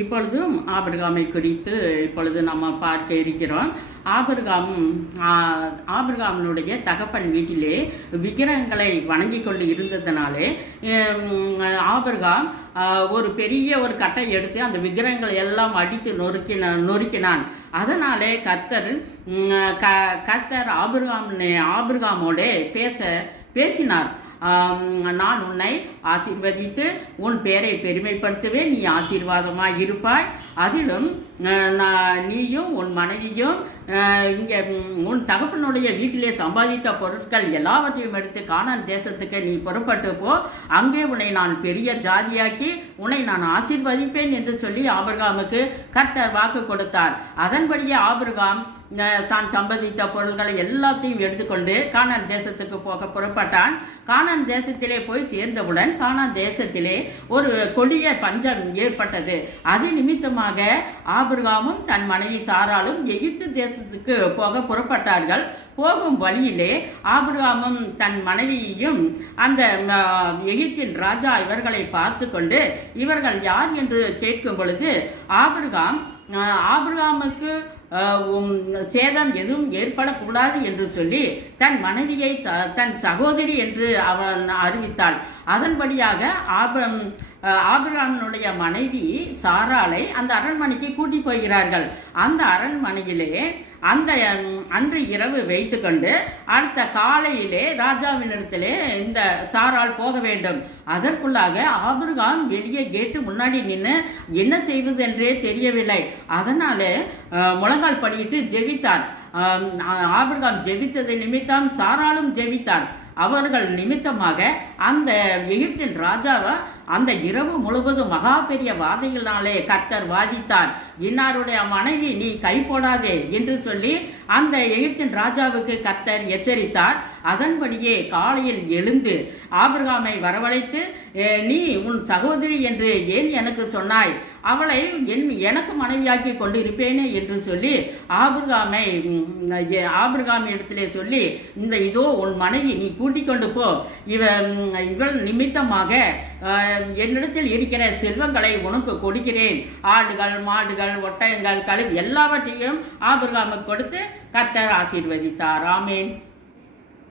இப்பொழுதும் ஆபிரகாமை குறித்து இப்பொழுது நம்ம பார்க்க இருக்கிறோம். ஆபிரகாமினுடைய தகப்பன் வீட்டிலே விக்கிரகங்களை வணங்கி கொண்டு இருந்ததுனாலே ஆபிரகாம் ஒரு பெரிய ஒரு கட்டை எடுத்து அந்த விக்கிரகங்களை எல்லாம் அடித்து நொறுக்கினான். அதனாலே கர்த்தர் ஆபிரகாமோட பேசினார். நான் உன்னை ஆசீர்வதித்து உன் பேரை பெருமைப்படுத்துவேன், நீ ஆசீர்வாதமாக இருப்பாய். அதிலும் நீயும் உன் மனைவியும் இங்கே உன் தகப்பனுடைய வீட்டிலே சம்பாதித்த பொருட்கள் எல்லாவற்றையும் எடுத்து கானான் தேசத்துக்கு நீ புறப்பட்டு போ, அங்கே உன்னை நான் பெரிய ஜாதியாக்கி உன்னை நான் ஆசீர்வதிப்பேன் என்று சொல்லி ஆபிரகாமுக்கு கர்த்தர் வாக்கு கொடுத்தார். அதன்படியே ஆபிரகாம் தான் சம்பாதித்த பொருட்களை எல்லாத்தையும் எடுத்துக்கொண்டு கானான் தேசத்துக்கு போக புறப்பட்டான். கானான் தேசத்திலே போய் சேர்ந்தவுடன் கானான் தேசத்திலே ஒரு கொடிய பஞ்சம் ஏற்பட்டது. அது நிமித்தமாக ஆபிரகாமும் தன் மனைவி சாராலும் எகிப்து தேசத்துக்கு போக புறப்பட்டார்கள். போகும் வழியிலே ஆபிரகாமும் தன் மனைவியையும் அந்த எகிப்தின் ராஜா இவர்களை பார்த்து கொண்டு இவர்கள் யார் என்று கேட்கும் பொழுது ஆபிரகாமுக்கு சேதம் எதுவும் ஏற்படக்கூடாது என்று சொல்லி தன் மனைவியை தன் சகோதரி என்று அவன் அறிவித்தாள். அதன்படியாக ஆபிரகாமினுடைய மனைவி சாராளை அந்த அரண்மனைக்கு கூட்டி போகிறார்கள். அந்த அரண்மனையிலே அன்று இரவு வைத்து கொண்டு அடுத்த காலையிலே ராஜாவினிடத்திலே இந்த சாராள் போக வேண்டும். அதற்குள்ளாக ஆபிரகாம் வெளியே கேட்டு முன்னாடி நின்று என்ன செய்வது என்றே தெரியவில்லை. அதனால முழங்கால் படியிட்டு ஜெபித்தார். ஆபிரகாம் ஜெபித்ததை நிமித்தம் சாராளும் ஜெபித்தார். அவர்கள் நிமித்தமாக அந்த எகிப்தின் ராஜாவை அந்த இரவு முழுவதும் மகா பெரிய வாதைகளினாலே கர்த்தர் வாதித்தார். இன்னாருடைய மனைவி நீ கை போடாதே என்று சொல்லி அந்த எகிப்தின் ராஜாவுக்கு கர்த்தர் எச்சரித்தார். அதன்படியே காலையில் எழுந்து ஆபிரகாமை வரவழைத்து, நீ உன் சகோதரி என்று ஏன் எனக்கு சொன்னாய்? அவளை எனக்கு மனைவியாக்கி கொண்டு இருப்பேனே என்று சொல்லி ஆபிரகாம் இடத்திலே சொல்லி, இதோ உன் மனைவி நீ கூட்டிக் கொண்டு போ, இவள் நிமித்தமாக என்னிடத்தில் இருக்கிற செல்வங்களை உனக்கு கொடுக்கிறேன், ஆடுகள் மாடுகள் ஒட்டகங்கள் கழுது எல்லாவற்றையும் ஆபிரகாமுக்கு கொடுத்து கர்த்தர் ஆசீர்வதித்தார். ஆமேன்.